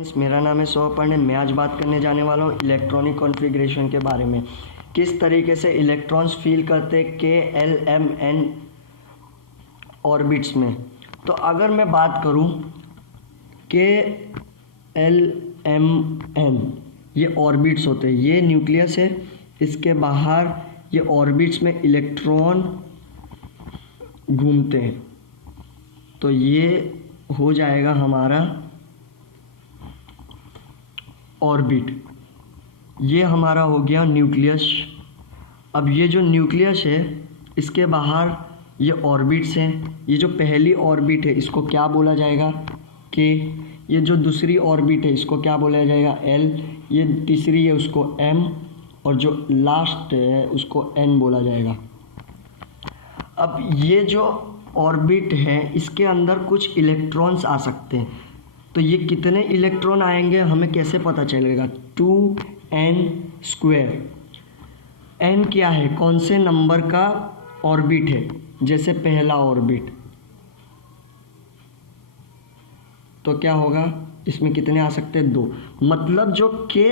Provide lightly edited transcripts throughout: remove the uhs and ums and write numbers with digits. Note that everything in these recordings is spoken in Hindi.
मेरा नाम है सौपर्ण। मैं आज बात करने जाने वाला हूँ इलेक्ट्रॉनिक कॉन्फ़िगरेशन के बारे में। किस तरीके से इलेक्ट्रॉन्स फील करते के एल एम एन ऑर्बिट्स में। तो अगर मैं बात करूँ के एल एम एन, ये ऑर्बिट्स होते हैं, ये न्यूक्लियस है, इसके बाहर ये ऑर्बिट्स में इलेक्ट्रॉन घूमते हैं। तो ये हो जाएगा हमारा ऑर्बिट। ये हमारा हो गया न्यूक्लियस। अब ये जो न्यूक्लियस है इसके बाहर ये ऑर्बिट्स हैं। ये जो पहली ऑर्बिट है इसको क्या बोला जाएगा के। ये जो दूसरी ऑर्बिट है इसको क्या बोला जाएगा एल। ये तीसरी है उसको एम, और जो लास्ट है उसको एन बोला जाएगा। अब ये जो ऑर्बिट है इसके अंदर कुछ इलेक्ट्रॉन्स आ सकते हैं। तो ये कितने इलेक्ट्रॉन आएंगे हमें कैसे पता चलेगा। 2n²। n क्या है, कौन से नंबर का ऑर्बिट है। जैसे पहला ऑर्बिट, तो क्या होगा, इसमें कितने आ सकते हैं, 2। मतलब जो k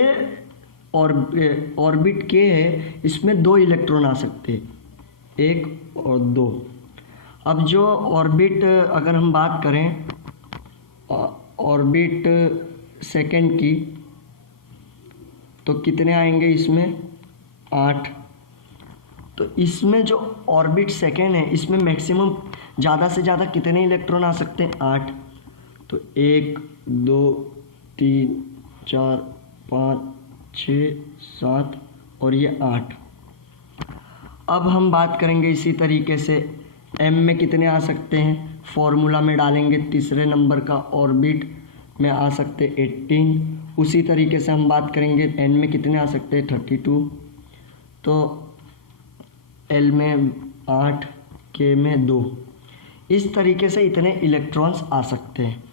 ऑर्बिट k है इसमें 2 इलेक्ट्रॉन आ सकते हैं, 1 और 2। अब जो ऑर्बिट, अगर हम बात करें ऑर्बिट सेकंड की, तो कितने आएंगे इसमें, 8। तो इसमें जो ऑर्बिट सेकंड है इसमें मैक्सिमम ज़्यादा से ज़्यादा कितने इलेक्ट्रॉन आ सकते हैं, 8। तो 1 2 3 4 5 6 7 और ये 8। अब हम बात करेंगे इसी तरीके से m में कितने आ सकते हैं। फॉर्मूला में डालेंगे, तीसरे नंबर का ऑर्बिट में आ सकते 18। उसी तरीके से हम बात करेंगे n में कितने आ सकते हैं, 32। तो l में 8, k में 2। इस तरीके से इतने इलेक्ट्रॉन्स आ सकते हैं।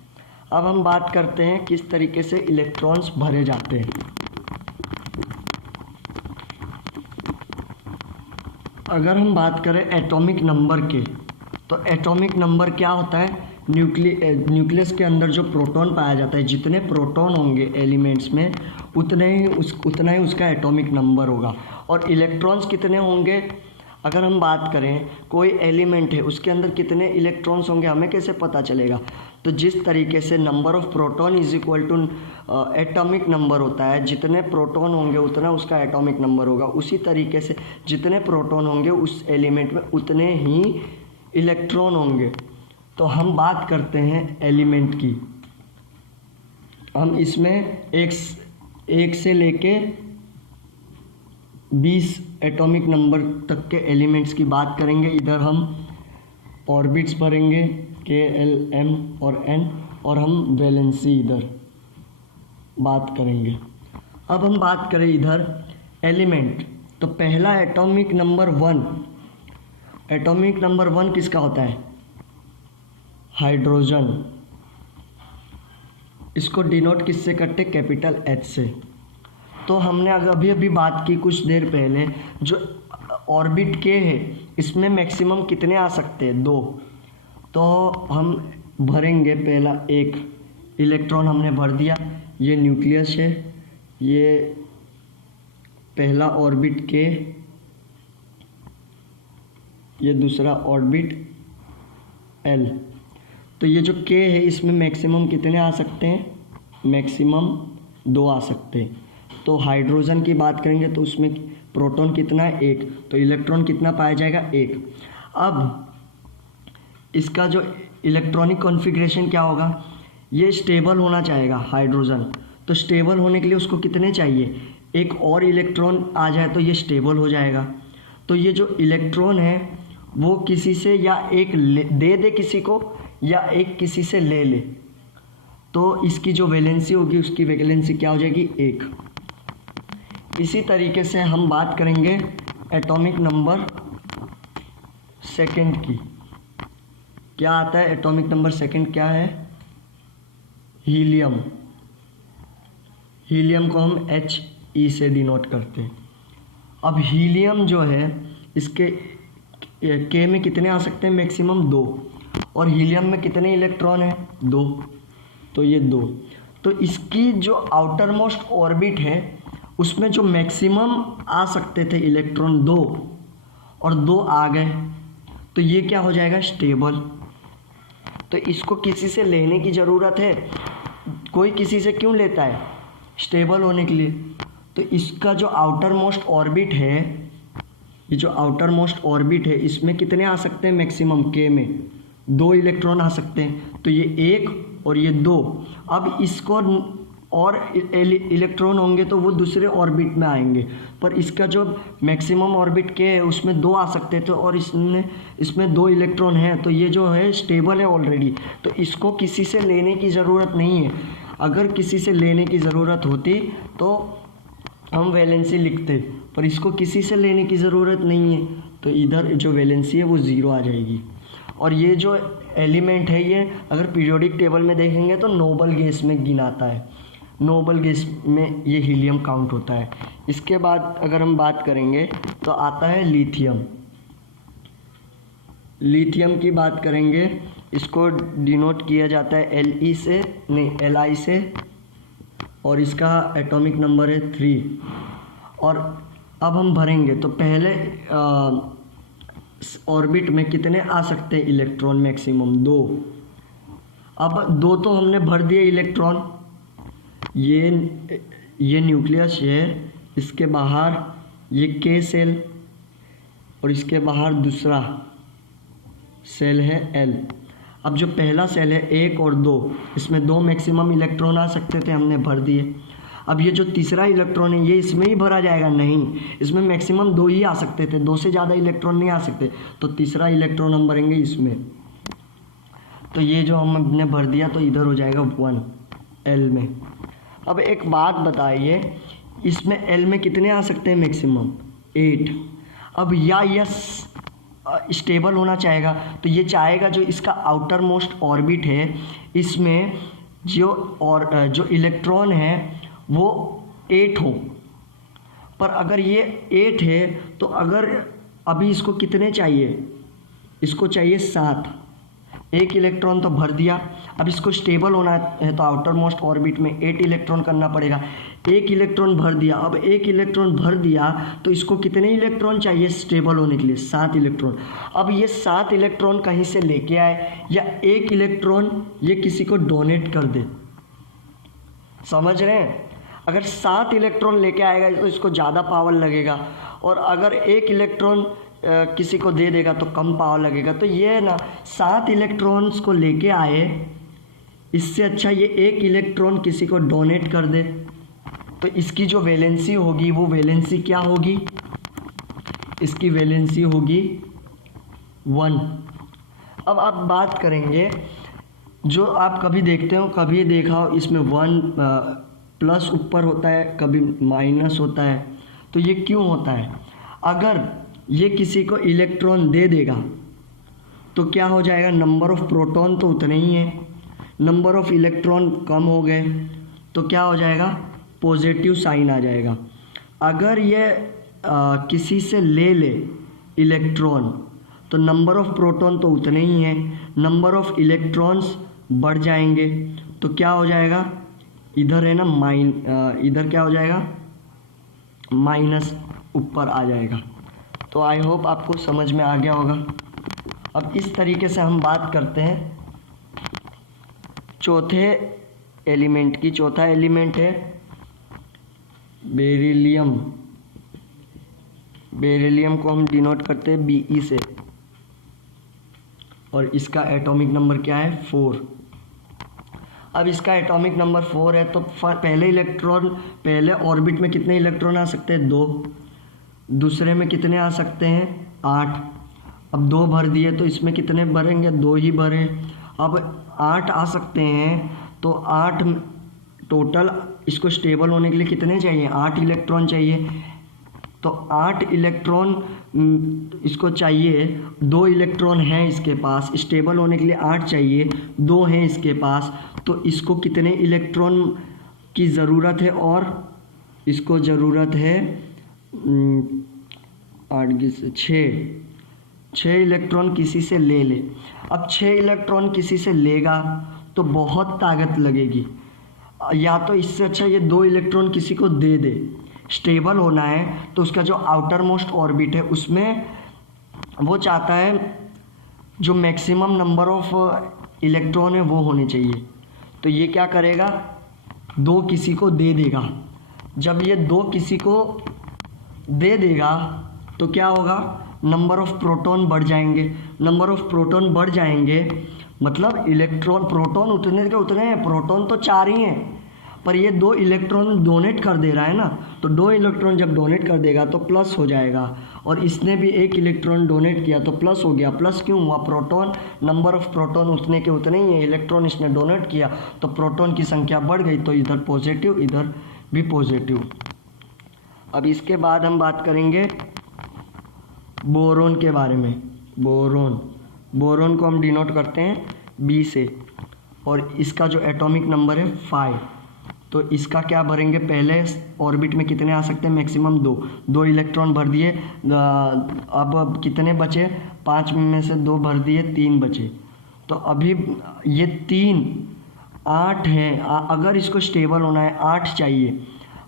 अब हम बात करते हैं किस तरीके से इलेक्ट्रॉन्स भरे जाते हैं। अगर हम बात करें एटॉमिक नंबर के, तो एटॉमिक नंबर क्या होता है, न्यूक्लियस के अंदर जो प्रोटॉन पाया जाता है, जितने प्रोटॉन होंगे एलिमेंट्स में उतना ही उसका एटॉमिक नंबर होगा। और इलेक्ट्रॉन्स कितने होंगे, अगर हम बात करें कोई एलिमेंट है उसके अंदर कितने इलेक्ट्रॉन्स होंगे हमें कैसे पता चलेगा। तो जिस तरीके से number of proton is equal to atomic number होता है, जितने प्रोटॉन होंगे उतना उसका एटॉमिक नंबर होगा, उसी तरीके से जितने प्रोटॉन होंगे उस एलिमेंट में उतने ही इलेक्ट्रॉन होंगे। तो हम बात करते हैं एलिमेंट की। हम इसमें एक से लेके 20 एटॉमिक नंबर तक के एलिमेंट्स की बात करेंगे। इधर हम ऑर्बिट्स भरेंगे के एल एम और एन, और हम वैलेंसी इधर बात करेंगे। अब हम बात करें इधर एलिमेंट, तो पहला एटॉमिक नंबर 1, एटॉमिक नंबर 1 किसका होता है, हाइड्रोजन। इसको डिनोट किससे करते, कैपिटल H से। तो हमने अभी बात की कुछ देर पहले, जो ऑर्बिट के है इसमें मैक्सिमम कितने आ सकते हैं, 2। तो हम भरेंगे पहला 1 इलेक्ट्रॉन हमने भर दिया। ये न्यूक्लियस है, ये पहला ऑर्बिट के, ये दूसरा ऑर्बिट L। तो ये जो K है इसमें मैक्सिमम कितने आ सकते हैं, मैक्सिमम 2 आ सकते हैं। तो हाइड्रोजन की बात करेंगे तो उसमें प्रोटॉन कितना है, 1। तो इलेक्ट्रॉन कितना पाया जाएगा, 1। अब इसका जो इलेक्ट्रॉनिक कॉन्फ़िगरेशन क्या होगा, ये स्टेबल होना चाहेगा हाइड्रोजन। तो स्टेबल होने के लिए उसको कितने चाहिए, एक और इलेक्ट्रॉन आ जाए तो ये स्टेबल हो जाएगा। तो ये जो इलेक्ट्रॉन है वो किसी से या एक दे दे किसी को, या एक किसी से ले ले, तो इसकी जो वैलेंसी होगी उसकी वैलेंसी क्या हो जाएगी, 1। इसी तरीके से हम बात करेंगे एटॉमिक नंबर सेकंड की। क्या आता है एटॉमिक नंबर सेकंड, क्या है, हीलियम। हीलियम को हम He से डिनोट करते हैं। अब हीलियम जो है इसके K में कितने आ सकते हैं, मैक्सिमम 2। और हीलियम में कितने इलेक्ट्रॉन हैं, 2। तो ये 2। तो इसकी जो आउटर मोस्ट ऑर्बिट है उसमें जो मैक्सिमम आ सकते थे इलेक्ट्रॉन 2 और 2 आ गए, तो ये क्या हो जाएगा, स्टेबल। तो इसको किसी से लेने की ज़रूरत है, कोई किसी से क्यों लेता है, स्टेबल होने के लिए। तो इसका जो आउटर मोस्ट ऑर्बिट है, ये जो आउटर मोस्ट ऑर्बिट है इसमें कितने आ सकते हैं मैक्सिमम, के में 2 इलेक्ट्रॉन आ सकते हैं, तो ये 1 और ये 2। अब इसको और इलेक्ट्रॉन होंगे तो वो दूसरे ऑर्बिट में आएंगे, पर इसका जो मैक्सिमम ऑर्बिट के है उसमें 2 आ सकते थे और इसमें 2 इलेक्ट्रॉन हैं, तो ये जो है स्टेबल है ऑलरेडी। तो इसको किसी से लेने की ज़रूरत नहीं है। अगर किसी से लेने की ज़रूरत होती तो हम वैलेंसी लिखते, पर इसको किसी से लेने की ज़रूरत नहीं है, तो इधर जो वैलेंसी है वो 0 आ जाएगी। और ये जो एलिमेंट है ये अगर पीरियोडिक टेबल में देखेंगे तो नोबल गैस में गिनाता है, नोबल गैस में ये हीलियम काउंट होता है। इसके बाद अगर हम बात करेंगे तो आता है लिथियम। लिथियम की बात करेंगे, इसको डिनोट किया जाता है Li से, नहीं Li से, और इसका एटॉमिक नंबर है 3। और अब हम भरेंगे तो पहले ऑर्बिट में कितने आ सकते हैं इलेक्ट्रॉन, मैक्सिमम 2। अब 2 तो हमने भर दिए इलेक्ट्रॉन, ये न्यूक्लियस है, इसके बाहर ये के सेल और इसके बाहर दूसरा सेल है L। अब जो पहला सेल है 1 और 2, इसमें 2 मैक्सिमम इलेक्ट्रॉन आ सकते थे, हमने भर दिए। अब ये जो तीसरा इलेक्ट्रॉन है ये इसमें ही भरा जाएगा, नहीं, इसमें मैक्सिमम 2 ही आ सकते थे, 2 से ज़्यादा इलेक्ट्रॉन नहीं आ सकते, तो तीसरा इलेक्ट्रॉन हम भरेंगे इसमें। तो ये जो हमने भर दिया तो इधर हो जाएगा 1 L में। अब एक बात बताइए, इसमें L में कितने आ सकते हैं मैक्सिमम, 8। अब या यस स्टेबल होना चाहेगा तो ये चाहेगा जो इसका आउटर मोस्ट ऑर्बिट है इसमें जो इलेक्ट्रॉन है वो 8 हो। पर अगर ये 8 है तो अगर अभी इसको कितने चाहिए, इसको चाहिए 7। 1 इलेक्ट्रॉन तो भर दिया, अब इसको स्टेबल होना है तो आउटर मोस्ट ऑर्बिट में 8 इलेक्ट्रॉन करना पड़ेगा। 1 इलेक्ट्रॉन भर दिया, अब 1 इलेक्ट्रॉन भर दिया तो इसको कितने इलेक्ट्रॉन चाहिए स्टेबल होने के लिए, 7 इलेक्ट्रॉन। अब ये 7 इलेक्ट्रॉन कहीं से लेके आए या 1 इलेक्ट्रॉन ये किसी को डोनेट कर दे, समझ रहे हैं। अगर 7 इलेक्ट्रॉन लेके आएगा तो इसको ज़्यादा पावर लगेगा, और अगर 1 इलेक्ट्रॉन किसी को दे देगा तो कम पावर लगेगा। तो ये ना 7 इलेक्ट्रॉन्स को लेके आए, इससे अच्छा ये 1 इलेक्ट्रॉन किसी को डोनेट कर दे, तो इसकी जो वैलेंसी होगी वो वैलेंसी क्या होगी, इसकी वैलेंसी होगी 1। अब आप बात करेंगे, जो आप कभी देखते हो, कभी देखा हो, इसमें 1 प्लस ऊपर होता है, कभी माइनस होता है। तो ये क्यों होता है, अगर ये किसी को इलेक्ट्रॉन दे देगा तो क्या हो जाएगा, नंबर ऑफ प्रोटॉन तो उतने ही है, नंबर ऑफ इलेक्ट्रॉन कम हो गए तो क्या हो जाएगा, पॉजिटिव साइन आ जाएगा। अगर ये किसी से ले ले इलेक्ट्रॉन तो नंबर ऑफ प्रोटॉन तो उतने ही हैं, नंबर ऑफ इलेक्ट्रॉन्स बढ़ जाएंगे, तो क्या हो जाएगा, इधर है ना इधर क्या हो जाएगा, माइनस ऊपर आ जाएगा। तो आई होप आपको समझ में आ गया होगा। अब इस तरीके से हम बात करते हैं चौथे एलिमेंट की। चौथा एलिमेंट है बेरिलियम। बेरिलियम को हम डिनोट करते हैं Be से, और इसका एटॉमिक नंबर क्या है, 4। अब इसका एटॉमिक नंबर 4 है तो पहले ऑर्बिट में कितने इलेक्ट्रॉन आ सकते हैं, 2। दूसरे में कितने आ सकते हैं, 8। अब 2 भर दिए तो इसमें कितने भरेंगे, 2 ही भरे। अब 8 आ सकते हैं तो 8 टोटल, इसको स्टेबल होने के लिए कितने चाहिए, 8 इलेक्ट्रॉन चाहिए। तो 8 इलेक्ट्रॉन इसको चाहिए, 2 इलेक्ट्रॉन हैं इसके पास, स्टेबल होने के लिए 8 चाहिए, 2 हैं इसके पास, तो इसको कितने इलेक्ट्रॉन की ज़रूरत है, और इसको ज़रूरत है 6 इलेक्ट्रॉन किसी से ले ले। अब 6 इलेक्ट्रॉन किसी से लेगा तो बहुत ताकत लगेगी। या तो इससे अच्छा ये 2 इलेक्ट्रॉन किसी को दे दे। स्टेबल होना है तो उसका जो आउटर मोस्ट ऑर्बिट है उसमें वो चाहता है जो मैक्सिमम नंबर ऑफ इलेक्ट्रॉन है वो होने चाहिए। तो ये क्या करेगा, 2 किसी को दे देगा। जब ये 2 किसी को दे देगा तो क्या होगा, नंबर ऑफ प्रोटॉन बढ़ जाएंगे। नंबर ऑफ प्रोटॉन बढ़ जाएंगे मतलब इलेक्ट्रॉन, प्रोटॉन उतने के उतने हैं, प्रोटॉन तो 4 ही हैं, पर ये 2 इलेक्ट्रॉन डोनेट कर दे रहा है ना, तो 2 इलेक्ट्रॉन जब डोनेट कर देगा तो प्लस हो जाएगा। और इसने भी 1 इलेक्ट्रॉन डोनेट किया तो प्लस हो गया। प्लस क्यों हुआ, प्रोटॉन, नंबर ऑफ प्रोटॉन उतने के उतने ही है, इलेक्ट्रॉन इसने डोनेट किया तो प्रोटॉन की संख्या बढ़ गई, तो इधर पॉजिटिव इधर भी पॉजिटिव। अब इसके बाद हम बात करेंगे बोरोन के बारे में। बोरोन को हम डिनोट करते हैं बी से, और इसका जो एटॉमिक नंबर है 5। तो इसका क्या भरेंगे, पहले ऑर्बिट में कितने आ सकते हैं, मैक्सिमम 2 इलेक्ट्रॉन भर दिए। अब कितने बचे, 5 में से 2 भर दिए, 3 बचे। तो अभी ये 3 8 है, अगर इसको स्टेबल होना है 8 चाहिए।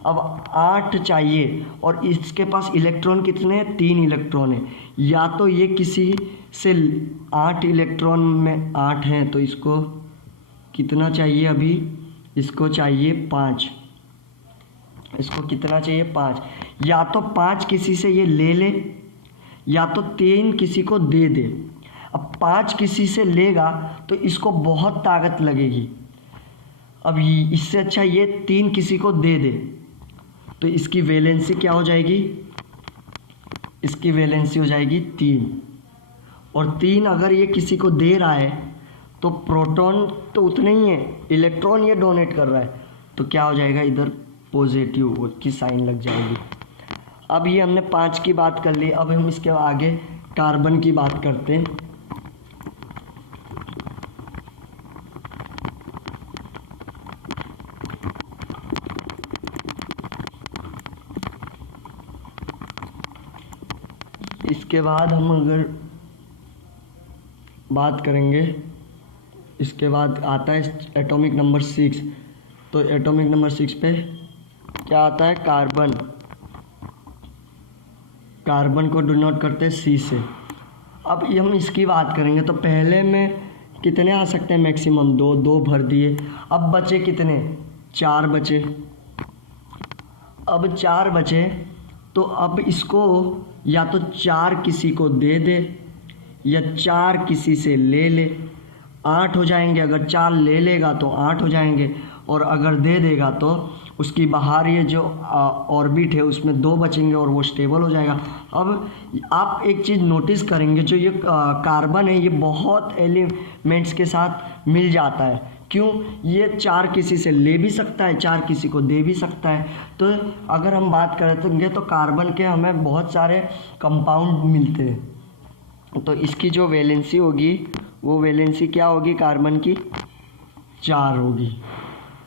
अब 8 चाहिए और इसके पास इलेक्ट्रॉन कितने हैं, 3 इलेक्ट्रॉन है। या तो ये किसी से 8 इलेक्ट्रॉन में 8 हैं तो इसको कितना चाहिए, अभी इसको चाहिए 5। इसको कितना चाहिए, 5। या तो 5 किसी से ये ले ले या तो 3 किसी को दे दे। अब 5 किसी से लेगा तो इसको बहुत ताकत लगेगी। अब इससे अच्छा ये 3 किसी को दे दे तो इसकी वैलेंसी क्या हो जाएगी, इसकी वैलेंसी हो जाएगी 3। और 3 अगर ये किसी को दे रहा है तो प्रोटॉन तो उतने ही है, इलेक्ट्रॉन ये डोनेट कर रहा है, तो क्या हो जाएगा, इधर पॉजिटिव की साइन लग जाएगी। अब ये हमने 5 की बात कर ली, अब हम इसके आगे कार्बन की बात करते हैं। इसके बाद हम अगर बात करेंगे, इसके बाद आता है एटॉमिक नंबर 6। तो एटॉमिक नंबर 6 पे क्या आता है, कार्बन। कार्बन को डिनोट करते हैं सी से। अब ये हम इसकी बात करेंगे तो पहले में कितने आ सकते हैं, मैक्सिमम 2 भर दिए। अब बचे कितने, 4 बचे। अब 4 बचे तो अब इसको या तो 4 किसी को दे दे या 4 किसी से ले ले, 8 हो जाएंगे। अगर 4 ले लेगा तो 8 हो जाएंगे, और अगर दे देगा तो उसकी बाहर ये जो ऑर्बिट है उसमें 2 बचेंगे और वो स्टेबल हो जाएगा। अब आप एक चीज़ नोटिस करेंगे, जो ये कार्बन है ये बहुत एलिमेंट्स के साथ मिल जाता है। क्यों, ये 4 किसी से ले भी सकता है, 4 किसी को दे भी सकता है। तो अगर हम बात करेंगे तो कार्बन के हमें बहुत सारे कंपाउंड मिलते हैं। तो इसकी जो वैलेंसी होगी वो वैलेंसी क्या होगी, कार्बन की 4 होगी।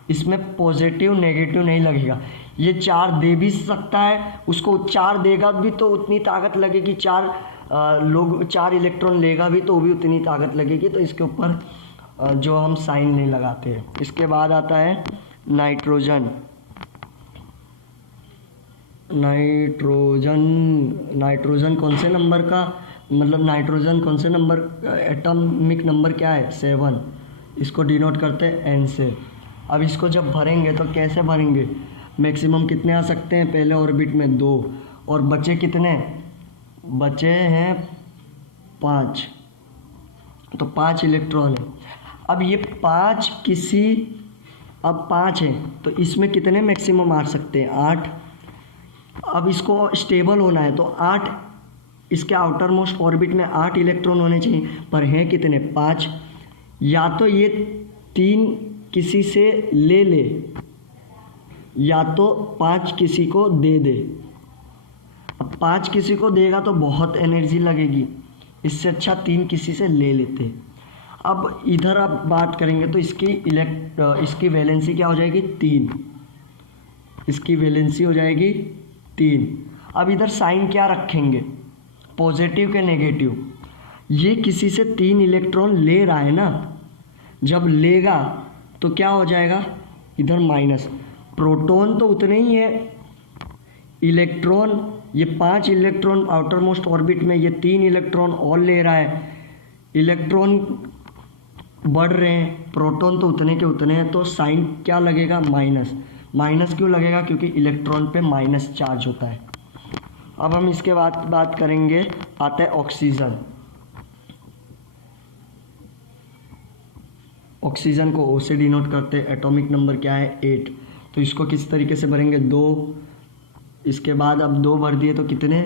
इसमें पॉजिटिव नेगेटिव नहीं लगेगा, ये 4 दे भी सकता है, उसको 4 देगा भी तो उतनी ताकत लगेगी, 4 इलेक्ट्रॉन लेगा भी तो भी उतनी ताकत लगेगी। तो इसके ऊपर जो हम साइन नहीं लगाते हैं। इसके बाद आता है नाइट्रोजन। नाइट्रोजन कौन से नंबर का, मतलब नाइट्रोजन कौन से नंबर, एटॉमिक नंबर क्या है, 7। इसको डिनोट करते हैं एन से। अब इसको जब भरेंगे तो कैसे भरेंगे, मैक्सिमम कितने आ सकते हैं, पहले ऑर्बिट में 2 और बचे कितने, बचे हैं 5। तो 5 इलेक्ट्रॉन है। अब ये 5 किसी, अब 5 है तो इसमें कितने मैक्सिमम आ सकते हैं, 8। अब इसको स्टेबल होना है तो 8, इसके आउटर मोस्ट ऑर्बिट में 8 इलेक्ट्रॉन होने चाहिए, पर हैं कितने, 5। या तो ये 3 किसी से ले ले या तो 5 किसी को दे दे। अब 5 किसी को देगा तो बहुत एनर्जी लगेगी, इससे अच्छा 3 किसी से ले लेते। अब इधर आप बात करेंगे तो इसकी वैलेंसी क्या हो जाएगी, 3। इसकी वैलेंसी हो जाएगी 3। अब इधर साइन क्या रखेंगे, पॉजिटिव के नेगेटिव। ये किसी से 3 इलेक्ट्रॉन ले रहा है ना, जब लेगा तो क्या हो जाएगा, इधर माइनस। प्रोटॉन तो उतने ही है, इलेक्ट्रॉन ये 5 इलेक्ट्रॉन आउटर मोस्ट ऑर्बिट में, ये 3 इलेक्ट्रॉन और ले रहा है, इलेक्ट्रॉन बढ़ रहे हैं, प्रोटॉन तो उतने के उतने हैं, तो साइन क्या लगेगा, माइनस। माइनस क्यों लगेगा, क्योंकि इलेक्ट्रॉन पे माइनस चार्ज होता है। अब हम इसके बाद बात करेंगे, आता है ऑक्सीजन। ऑक्सीजन को O से डिनोट करते हैं, एटॉमिक नंबर क्या है 8। तो इसको किस तरीके से भरेंगे, 2, इसके बाद अब 2 भर दिए तो कितने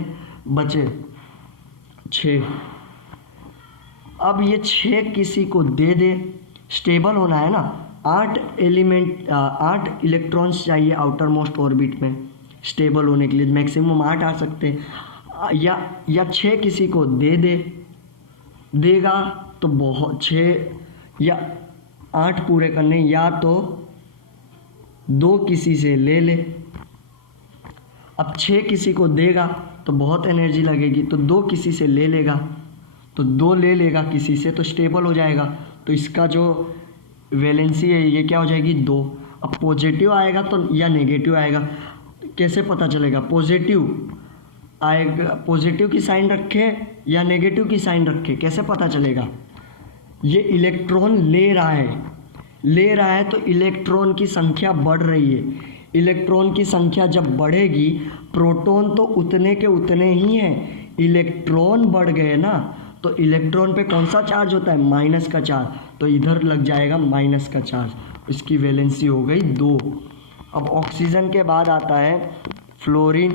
बचे, 6। अब ये 6 किसी को दे दे, स्टेबल होना है ना, 8 इलेक्ट्रॉन्स चाहिए आउटर मोस्ट ऑर्बिट में स्टेबल होने के लिए, मैक्सिमम 8 आ सकते हैं, या 6 किसी को देगा तो बहुत 6 या 8 पूरे करने, या तो 2 किसी से ले ले। अब 6 किसी को देगा तो बहुत एनर्जी लगेगी, तो 2 किसी से ले लेगा, तो 2 ले लेगा किसी से तो स्टेबल हो जाएगा, तो इसका जो वैलेंसी है ये क्या हो जाएगी 2। अब पॉजिटिव आएगा तो या नेगेटिव आएगा, कैसे पता चलेगा, पॉजिटिव आएगा, पॉजिटिव की साइन रखे या नेगेटिव की साइन रखे, कैसे पता चलेगा, ये इलेक्ट्रॉन ले रहा है तो इलेक्ट्रॉन की संख्या बढ़ रही है, इलेक्ट्रॉन की संख्या जब बढ़ेगी, प्रोटॉन तो उतने के उतने ही हैं, इलेक्ट्रॉन बढ़ गए ना, तो इलेक्ट्रॉन पे कौन सा चार्ज होता है, माइनस का चार्ज, तो इधर लग जाएगा माइनस का चार्ज, इसकी वैलेंसी हो गई 2। अब ऑक्सीजन के बाद आता है फ्लोरीन,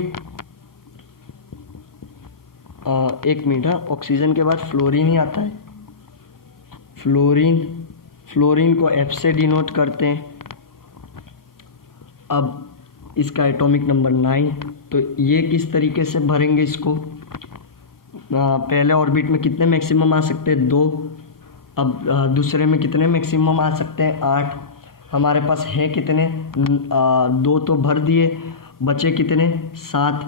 एक मिनट, ऑक्सीजन के बाद फ्लोरीन ही आता है, फ्लोरीन को F से डिनोट करते हैं। अब इसका एटॉमिक नंबर 9, तो ये किस तरीके से भरेंगे इसको, पहले ऑर्बिट में कितने मैक्सिमम आ सकते हैं 2, अब दूसरे में कितने मैक्सिमम आ सकते हैं 8, हमारे पास है कितने 2 तो भर दिए, बचे कितने 7।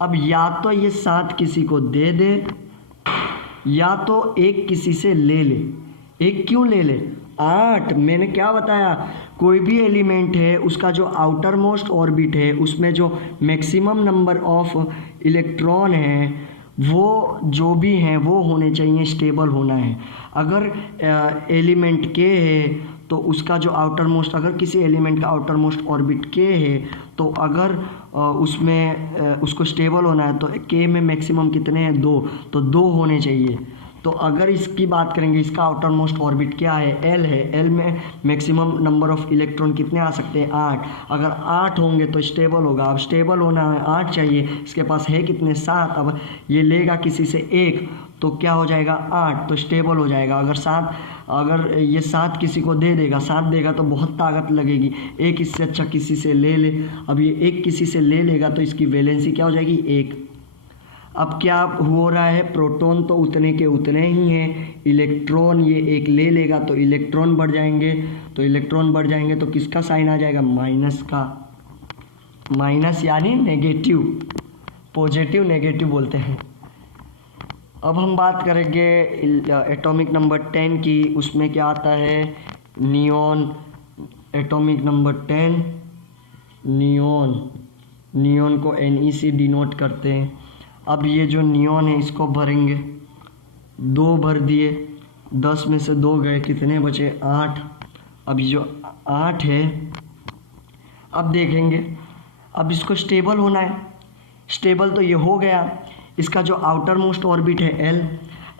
अब या तो ये 7 किसी को दे दे, या तो एक किसी से ले ले। एक क्यों ले ले, 8, मैंने क्या बताया, कोई भी एलिमेंट है उसका जो आउटर मोस्ट ऑर्बिट है उसमें जो मैक्सिमम नंबर ऑफ इलेक्ट्रॉन है वो जो भी हैं वो होने चाहिए, स्टेबल होना है। अगर एलिमेंट के है तो उसका जो आउटर मोस्ट, अगर किसी एलिमेंट का आउटर मोस्ट ऑर्बिट के है तो अगर उसमें उसको स्टेबल होना है तो के में मैक्सिमम कितने हैं 2, तो 2 होने चाहिए। तो अगर इसकी बात करेंगे, इसका आउटर मोस्ट ऑर्बिट क्या है, एल है, एल में मैक्सिमम नंबर ऑफ इलेक्ट्रॉन कितने आ सकते हैं 8, अगर 8 होंगे तो स्टेबल होगा। अब स्टेबल होना है 8 चाहिए, इसके पास है कितने 7, अब ये लेगा किसी से 1 तो क्या हो जाएगा 8, तो स्टेबल हो जाएगा। अगर ये 7 किसी को दे देगा, 7 देगा तो बहुत ताकत लगेगी, एक इससे अच्छा किसी से ले ले, अब ये एक किसी से ले लेगा तो इसकी वैलेंसी क्या हो जाएगी 1। अब क्या हो रहा है, प्रोटॉन तो उतने के उतने ही हैं, इलेक्ट्रॉन ये एक ले लेगा तो इलेक्ट्रॉन बढ़ जाएंगे, तो इलेक्ट्रॉन बढ़ जाएंगे तो किसका साइन आ जाएगा, माइनस का, माइनस यानी नेगेटिव, पॉजिटिव नेगेटिव बोलते हैं। अब हम बात करेंगे एटॉमिक नंबर 10 की, उसमें क्या आता है नियॉन, एटॉमिक नंबर 10 नियॉन को Ne से डिनोट करते हैं। अब ये जो नियॉन है इसको भरेंगे, 2 भर दिए, 10 में से 2 गए, कितने बचे 8। अब जो 8 है, अब देखेंगे, अब इसको स्टेबल होना है, स्टेबल तो ये हो गया। इसका जो आउटर मोस्ट ऑर्बिट है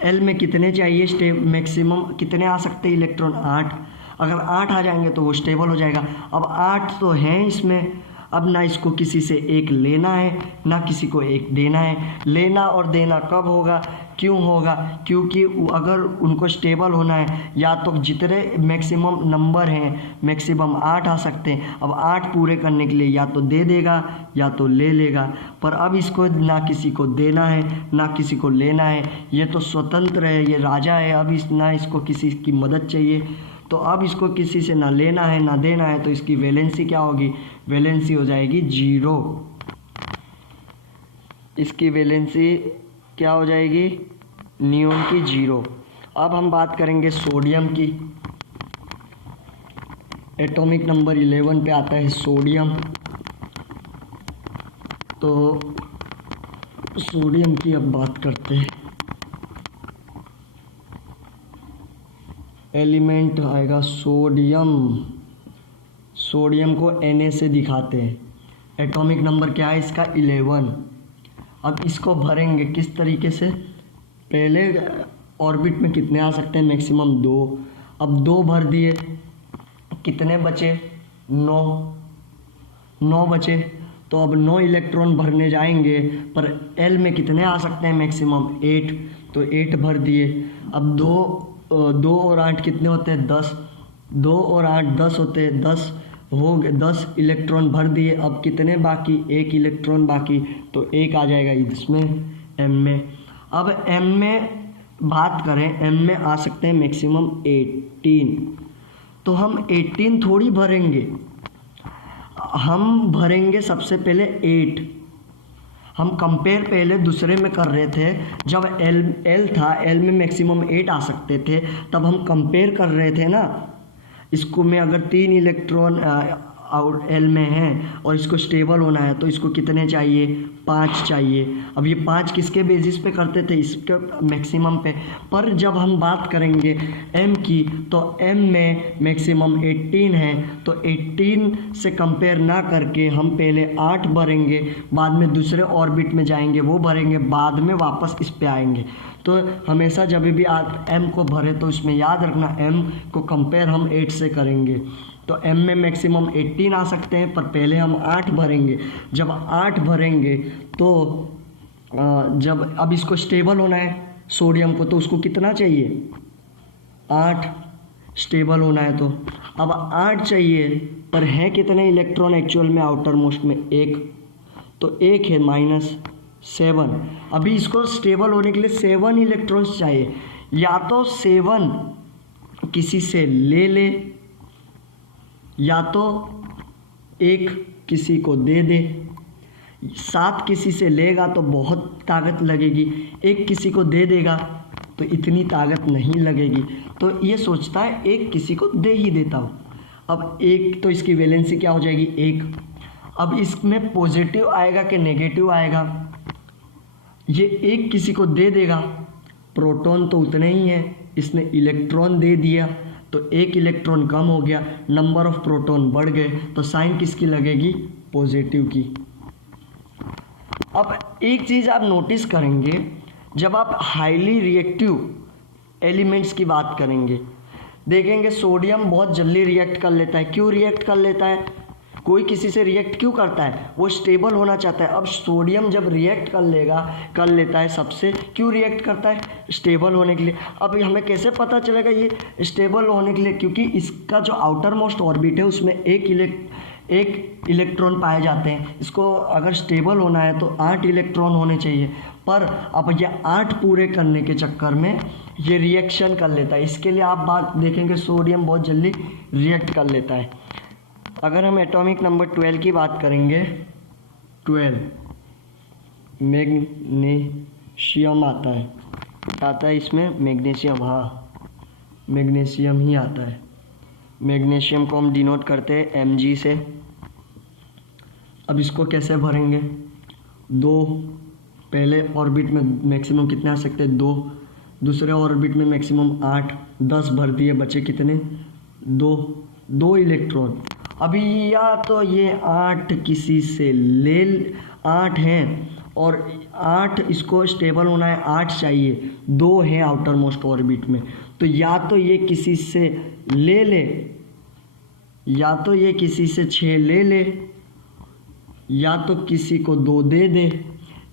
एल में कितने चाहिए मैक्सिमम कितने आ सकते हैं इलेक्ट्रॉन 8, अगर 8 आ जाएंगे तो वो स्टेबल हो जाएगा। अब 8 तो हैं इसमें, अब ना इसको किसी से एक लेना है ना किसी को एक देना है। लेना और देना कब होगा, क्यों होगा, क्योंकि अगर उनको स्टेबल होना है या तो जितने मैक्सिमम नंबर हैं मैक्सिमम 8 आ सकते हैं, अब 8 पूरे करने के लिए या तो दे देगा या तो ले लेगा। पर अब इसको ना किसी को देना है ना किसी को लेना है, ये तो स्वतंत्र है, ये राजा है, अब ना इसको किसी की मदद चाहिए, तो अब इसको किसी से ना लेना है ना देना है, तो इसकी वैलेंसी क्या होगी, वैलेंसी हो जाएगी 0। इसकी वैलेंसी क्या हो जाएगी नियॉन की 0। अब हम बात करेंगे सोडियम की, एटॉमिक नंबर 11 पे आता है सोडियम। तो सोडियम की अब बात करते हैं। एलिमेंट आएगा सोडियम। सोडियम को Na से दिखाते हैं। एटॉमिक नंबर क्या है इसका 11। अब इसको भरेंगे किस तरीके से? पहले ऑर्बिट में कितने आ सकते हैं? मैक्सिमम 2। अब 2 भर दिए, कितने बचे? 9 बचे। तो अब 9 इलेक्ट्रॉन भरने जाएंगे, पर एल में कितने आ सकते हैं? मैक्सिमम 8। तो 8 भर दिए। अब 2 और 8 कितने होते हैं? 10। 2 और 8 10 होते हैं। 10 हो गए, 10 इलेक्ट्रॉन भर दिए। अब कितने बाकी? 1 इलेक्ट्रॉन बाकी। तो 1 आ जाएगा इसमें, एम में। अब एम में बात करें, एम में आ सकते हैं मैक्सिमम 18। तो हम 18 थोड़ी भरेंगे, हम भरेंगे सबसे पहले 8। हम कंपेयर पहले दूसरे में कर रहे थे, जब एल था, एल में मैक्सिमम 8 आ सकते थे, तब हम कंपेयर कर रहे थे ना। इसको में अगर 3 इलेक्ट्रॉन और एल में है और इसको स्टेबल होना है तो इसको कितने चाहिए? 5 चाहिए। अब ये 5 किसके बेसिस पे करते थे? इसके मैक्सिमम पे। पर जब हम बात करेंगे एम की, तो एम में मैक्सिमम 18 है। तो 18 से कंपेयर ना करके हम पहले 8 भरेंगे, बाद में दूसरे ऑर्बिट में जाएंगे वो भरेंगे, बाद में वापस इस पे आएंगे। तो हमेशा जब भी आप एम को भरे तो इसमें याद रखना एम को कंपेयर हम 8 से करेंगे। तो एम में मैक्सिमम 18 आ सकते हैं, पर पहले हम 8 भरेंगे। जब 8 भरेंगे तो जब अब इसको स्टेबल होना है सोडियम को, तो उसको कितना चाहिए? 8 स्टेबल होना है। तो अब 8 चाहिए, पर है कितने इलेक्ट्रॉन एक्चुअल में आउटर मोस्ट में? 1। तो 1 है -7। अभी इसको स्टेबल होने के लिए 7 इलेक्ट्रॉन्स चाहिए। या तो 7 किसी से ले ले, या तो 1 किसी को दे दे। 7 किसी से लेगा तो बहुत ताकत लगेगी, 1 किसी को दे देगा तो इतनी ताकत नहीं लगेगी। तो ये सोचता है 1 किसी को दे ही देता हूँ। अब 1 तो इसकी वैलेंसी क्या हो जाएगी? 1। अब इसमें पॉजिटिव आएगा कि नेगेटिव आएगा? ये 1 किसी को दे देगा, प्रोटॉन तो उतने ही है, इसने इलेक्ट्रॉन दे दिया तो 1 इलेक्ट्रॉन कम हो गया, नंबर ऑफ प्रोटॉन बढ़ गए। तो साइन किसकी लगेगी? पॉजिटिव की। अब एक चीज़ आप नोटिस करेंगे, जब आप हाईली रिएक्टिव एलिमेंट्स की बात करेंगे, देखेंगे सोडियम बहुत जल्दी रिएक्ट कर लेता है। क्यों रिएक्ट कर लेता है? कोई किसी से रिएक्ट क्यों करता है? वो स्टेबल होना चाहता है। अब सोडियम जब रिएक्ट कर लेता है सबसे, क्यों रिएक्ट करता है? स्टेबल होने के लिए। अब हमें कैसे पता चलेगा ये स्टेबल होने के लिए? क्योंकि इसका जो आउटर मोस्ट ऑर्बिट है उसमें एक इलेक्ट्रॉन पाए जाते हैं। इसको अगर स्टेबल होना है तो 8 इलेक्ट्रॉन होने चाहिए, पर अब ये 8 पूरे करने के चक्कर में ये रिएक्शन कर लेता है। इसके लिए आप बात देखेंगे सोडियम बहुत जल्दी रिएक्ट कर लेता है। अगर हम एटॉमिक नंबर 12 की बात करेंगे, 12 मैग्नीशियम आता है इसमें मैग्नीशियम, हाँ मैग्नीशियम ही आता है। मैग्नीशियम को हम डिनोट करते हैं Mg से। अब इसको कैसे भरेंगे? 2 पहले ऑर्बिट में मैक्सिमम कितने आ सकते हैं? 2। दूसरे ऑर्बिट में मैक्सिमम 8। 10 भर दिए, बचे कितने? 2 इलेक्ट्रॉन। अभी या तो ये 8 किसी से ले 8 हैं और 8 इसको स्टेबल होना है, 8 चाहिए, 2 है आउटर मोस्ट ऑर्बिट में। तो या तो ये किसी से ले ले, या तो ये किसी से 6 ले ले, या तो किसी को 2 दे दे।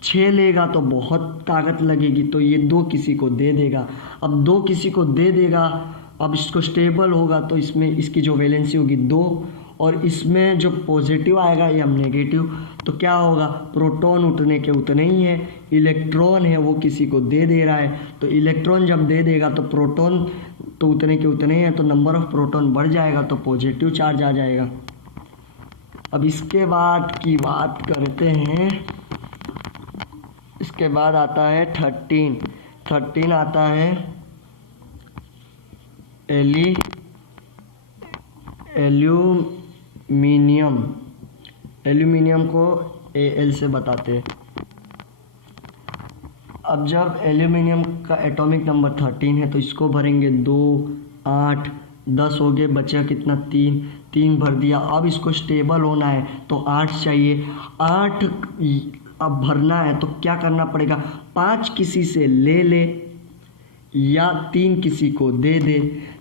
6 लेगा तो बहुत ताकत लगेगी, तो ये 2 किसी को दे देगा। अब 2 किसी को दे देगा, अब इसको स्टेबल होगा तो इसमें इसकी जो वैलेंसी होगी 2, और इसमें जो पॉजिटिव आएगा या नेगेटिव, तो क्या होगा? प्रोटॉन उतने के उतने ही हैं, इलेक्ट्रॉन है वो किसी को दे दे रहा है। तो इलेक्ट्रॉन जब दे देगा तो प्रोटॉन तो उतने के उतने हैं, तो नंबर ऑफ प्रोटॉन बढ़ जाएगा, तो पॉजिटिव चार्ज आ जाएगा। अब इसके बाद की बात करते हैं, इसके बाद आता है 13 आता है एल्यूमिनियम को Al से बताते हैं। अब जब एल्यूमिनियम का एटॉमिक नंबर 13 है तो इसको भरेंगे 2, 8, 10 हो गए, बचा कितना 3 भर दिया। अब इसको स्टेबल होना है तो 8 चाहिए, 8 अब भरना है तो क्या करना पड़ेगा, 5 किसी से ले या 3 किसी को दे दे।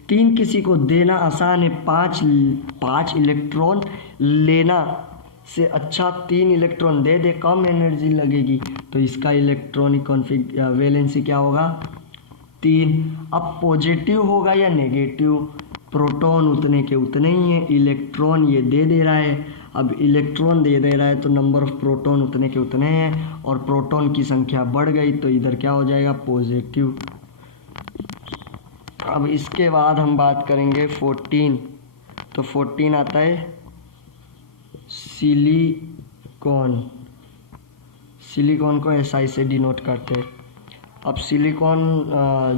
3 किसी को देना आसान है, 5 इलेक्ट्रॉन लेना से अच्छा 3 इलेक्ट्रॉन दे दे, कम एनर्जी लगेगी। तो इसका इलेक्ट्रॉनिक वैलेंसी क्या होगा 3। अब पॉजिटिव होगा या नेगेटिव, प्रोटॉन उतने के उतने ही हैं, इलेक्ट्रॉन ये दे रहा है। अब इलेक्ट्रॉन दे रहा है तो नंबर ऑफ प्रोटॉन उतने के उतने हैं और प्रोटॉन की संख्या बढ़ गई तो इधर क्या हो जाएगा पॉजिटिव। अब इसके बाद हम बात करेंगे 14। तो 14 आता है सिलिकॉन को SI से डिनोट करते हैं। अब सिलिकॉन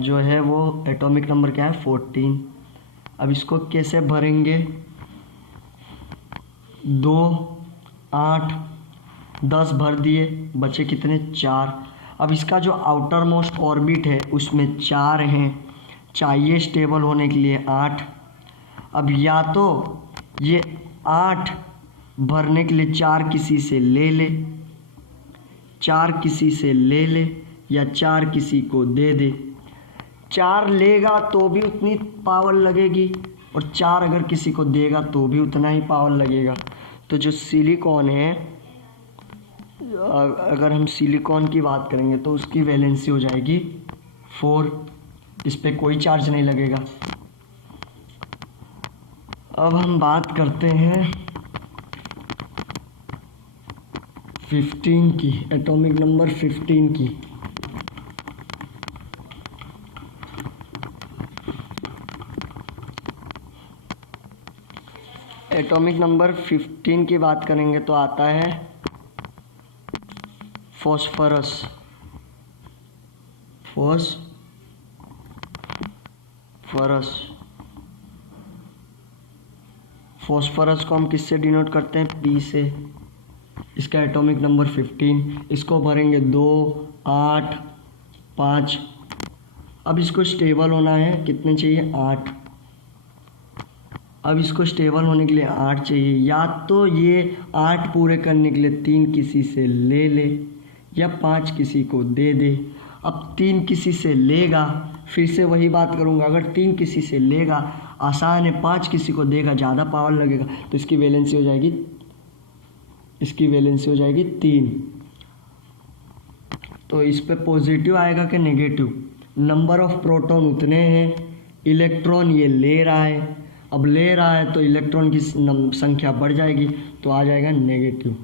जो है वो एटॉमिक नंबर क्या है 14। अब इसको कैसे भरेंगे, 2, 8, 10 भर दिए, बचे कितने 4। अब इसका जो आउटर मोस्ट ऑर्बिट है उसमें 4 हैं, चाहिए स्टेबल होने के लिए 8। अब या तो ये 8 भरने के लिए 4 किसी से ले 4 किसी से ले या 4 किसी को दे दे। 4 लेगा तो भी उतनी पावर लगेगी और 4 अगर किसी को देगा तो भी उतना ही पावर लगेगा। तो जो सिलिकॉन है, अगर हम सिलिकॉन की बात करेंगे तो उसकी वैलेंसी हो जाएगी 4, इस पे कोई चार्ज नहीं लगेगा। अब हम बात करते हैं 15 की, एटॉमिक नंबर 15 की। एटॉमिक नंबर 15 की बात करेंगे तो आता है फॉस्फोरस। फॉस्फोरस को हम किससे डिनोट करते हैं P से। इसका एटॉमिक नंबर 15, इसको भरेंगे 2, 8, 5। अब इसको स्टेबल होना है, कितने चाहिए 8। अब इसको स्टेबल होने के लिए 8 चाहिए, या तो ये 8 पूरे करने के लिए 3 किसी से ले या 5 किसी को दे दे। अब 3 किसी से लेगा, फिर से वही बात करूँगा, अगर 3 किसी से लेगा आसान है, 5 किसी को देगा ज़्यादा पावर लगेगा। तो इसकी वैलेंसी हो जाएगी 3। तो इस पे पॉजिटिव आएगा कि नेगेटिव, नंबर ऑफ प्रोटॉन उतने हैं, इलेक्ट्रॉन ये ले रहा है, अब ले रहा है तो इलेक्ट्रॉन की संख्या बढ़ जाएगी तो आ जाएगा नेगेटिव।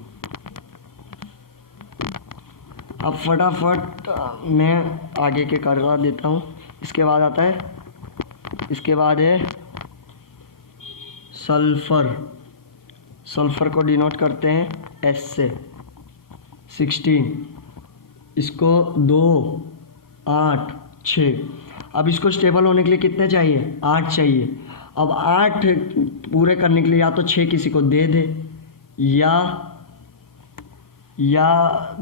अब फटाफट मैं आगे के करवा देता हूँ। इसके बाद आता है, इसके बाद है सल्फर को डिनोट करते हैं S से 16। इसको 2, 8, 6। अब इसको स्टेबल होने के लिए कितने चाहिए 8 चाहिए। अब 8 पूरे करने के लिए या तो 6 किसी को दे दे या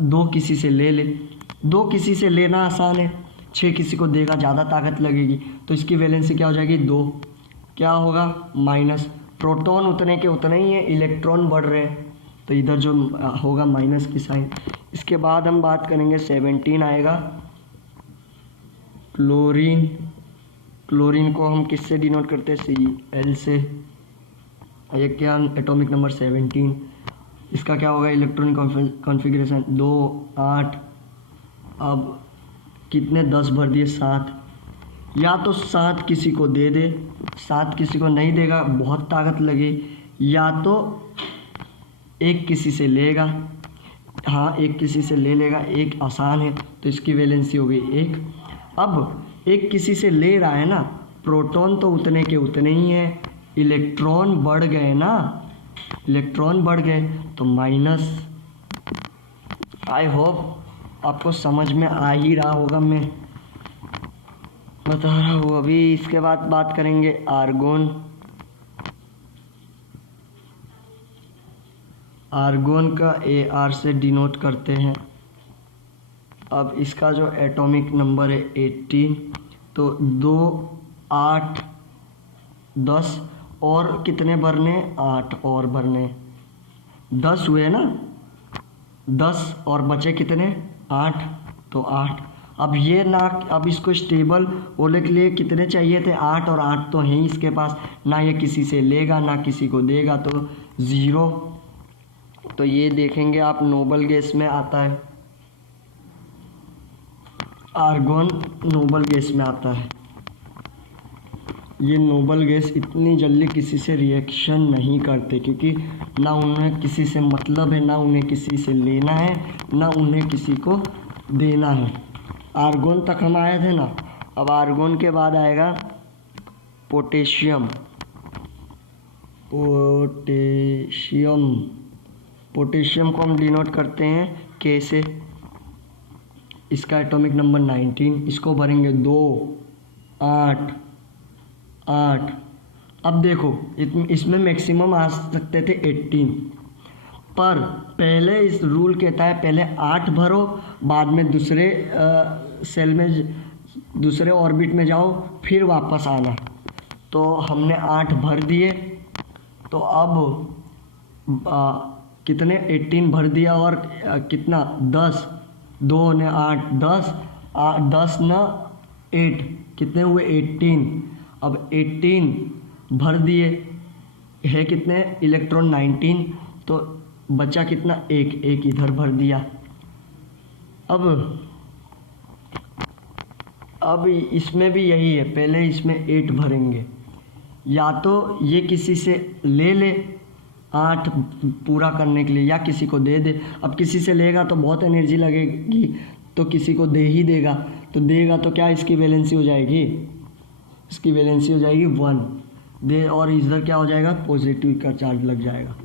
2 किसी से ले 2 किसी से लेना आसान है, 6 किसी को देगा ज़्यादा ताकत लगेगी। तो इसकी वैलेंसी क्या हो जाएगी 2। क्या होगा माइनस, प्रोटॉन उतने के उतने ही हैं, इलेक्ट्रॉन बढ़ रहे हैं तो इधर जो होगा माइनस की साइन। इसके बाद हम बात करेंगे 17 आएगा क्लोरीन को हम किससे डिनोट करते हैं Cl से। ये क्या एटॉमिक नंबर 17। इसका क्या होगा इलेक्ट्रॉनिक कॉन्फ़िगरेशन 2, 8। अब कितने 10 भर दिए 7, या तो 7 किसी को दे दे, 7 किसी को नहीं देगा बहुत ताकत लगे, या तो 1 किसी से लेगा। हाँ 1 किसी से ले लेगा, 1 आसान है तो इसकी वैलेंसी हो गई 1। अब 1 किसी से ले रहा है ना, प्रोटॉन तो उतने के उतने ही हैं, इलेक्ट्रॉन बढ़ गए ना, इलेक्ट्रॉन बढ़ गए तो माइनस। आई होप आपको समझ में आ ही रहा होगा, मैं बता रहा हूँ अभी। इसके बाद बात करेंगे आर्गोन। आर्गोन का AR से डिनोट करते हैं। अब इसका जो एटॉमिक नंबर है 18, तो 2, 8, 10 और कितने भरने, 8 और भरने, 10 हुए ना, 10 और बचे कितने, 8, तो 8। अब ये ना, अब इसको स्टेबल होने के लिए कितने चाहिए थे, 8, और 8 तो हैं इसके पास, ना ये किसी से लेगा ना किसी को देगा, तो 0। तो ये देखेंगे आप नोबल गैस में आता है, आर्गोन नोबल गैस में आता है। ये नोबल गैस इतनी जल्दी किसी से रिएक्शन नहीं करते, क्योंकि ना उन्हें किसी से मतलब है, ना उन्हें किसी से लेना है, ना उन्हें किसी को देना है। आर्गोन तक हम आए थे ना। अब आर्गोन के बाद आएगा पोटेशियम। पोटेशियम को हम डिनोट करते हैं K से। इसका एटॉमिक नंबर 19। इसको भरेंगे 2, 8, 8। अब देखो इसमें मैक्सिमम आ सकते थे 18, पर पहले इस रूल कहता है पहले 8 भरो, बाद में दूसरे सेल में, दूसरे ऑर्बिट में जाओ, फिर वापस आना। तो हमने 8 भर दिए, तो अब कितने, 18 भर दिया, और कितना, 10, 2 ने 8, 10, 10 ना 8, कितने हुए, 18। अब 18 भर दिए, है कितने, इलेक्ट्रॉन 19, तो बचा कितना, एक इधर भर दिया। अब इसमें भी यही है, पहले इसमें 8 भरेंगे, या तो ये किसी से ले ले 8 पूरा करने के लिए, या किसी को दे दे। अब किसी से लेगा तो बहुत एनर्जी लगेगी, तो किसी को दे ही देगा, तो देगा तो क्या इसकी वैलेंसी हो जाएगी, इसकी वैलेंसी हो जाएगी 1 दे, और इधर क्या हो जाएगा, पॉजिटिव का चार्ज लग जाएगा।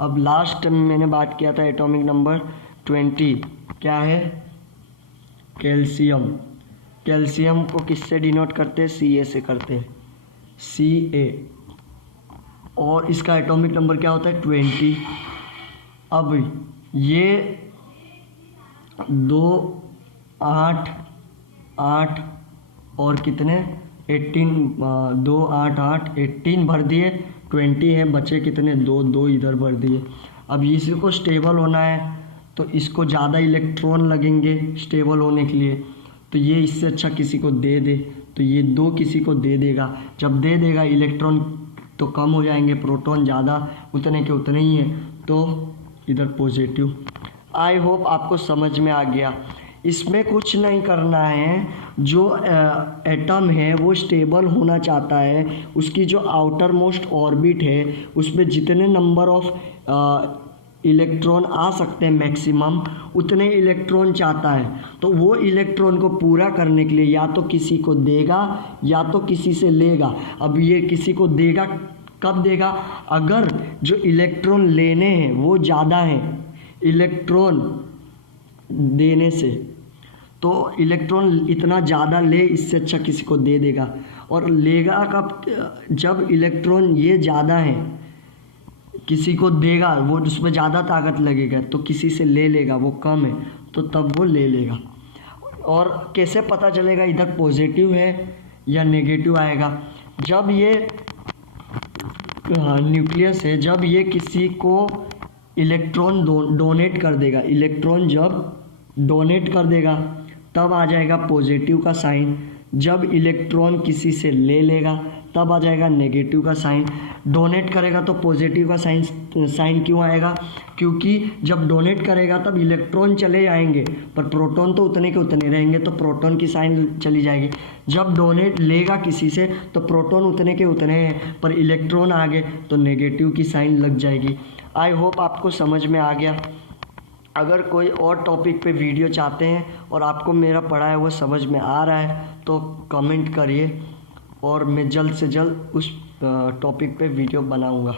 अब लास्ट में मैंने बात किया था एटॉमिक नंबर 20, क्या है, कैल्शियम। कैल्शियम को किससे डिनोट करते हैं, Ca से करते हैं, Ca, और इसका एटॉमिक नंबर क्या होता है, 20। अब ये 2, 8, 8 और कितने, 18, 2, 8, 8, 18 भर दिए, 20 है, बचे कितने, 2 इधर भर दिए। अब इसी को स्टेबल होना है, तो इसको ज़्यादा इलेक्ट्रॉन लगेंगे स्टेबल होने के लिए, तो ये इससे अच्छा किसी को दे दे, तो ये 2 किसी को दे देगा। जब दे देगा इलेक्ट्रॉन तो कम हो जाएंगे, प्रोटॉन ज़्यादा उतने के उतने ही हैं, तो इधर पॉजिटिव। आई होप आपको समझ में आ गया। इसमें कुछ नहीं करना है, जो एटम है वो स्टेबल होना चाहता है, उसकी जो आउटर मोस्ट ऑर्बिट है उसमें जितने नंबर ऑफ इलेक्ट्रॉन आ सकते हैं मैक्सिमम, उतने इलेक्ट्रॉन चाहता है। तो वो इलेक्ट्रॉन को पूरा करने के लिए या तो किसी को देगा या तो किसी से लेगा। अब ये किसी को देगा कब देगा, अगर जो इलेक्ट्रॉन लेने हैं वो ज़्यादा हैं इलेक्ट्रॉन देने से, तो इलेक्ट्रॉन इतना ज़्यादा ले, इससे अच्छा किसी को दे देगा। और लेगा कब, जब इलेक्ट्रॉन ये ज़्यादा है किसी को देगा, वो उसमें ज़्यादा ताकत लगेगा, तो किसी से ले लेगा, वो कम है तो तब वो ले लेगा। और कैसे पता चलेगा इधर पॉजिटिव है या नेगेटिव आएगा, जब ये न्यूक्लियस है, जब ये किसी को इलेक्ट्रॉन डोनेट कर देगा, इलेक्ट्रॉन जब डोनेट कर देगा तब आ जाएगा पॉजिटिव का साइन, जब इलेक्ट्रॉन किसी से ले लेगा तब आ जाएगा नेगेटिव का साइन। डोनेट करेगा तो पॉजिटिव का साइन क्यों आएगा, क्योंकि जब डोनेट करेगा तब इलेक्ट्रॉन चले जाएंगे पर प्रोटॉन तो उतने के उतने रहेंगे, तो प्रोटॉन की साइन चली जाएगी। जब डोनेट लेगा किसी से तो प्रोटॉन उतने के उतने हैं पर इलेक्ट्रॉन आ गए तो नेगेटिव की साइन लग जाएगी। आई होप आपको समझ में आ गया। अगर कोई और टॉपिक पे वीडियो चाहते हैं और आपको मेरा पढ़ा है वो समझ में आ रहा है तो कमेंट करिए और मैं जल्द से जल्द उस टॉपिक पे वीडियो बनाऊंगा।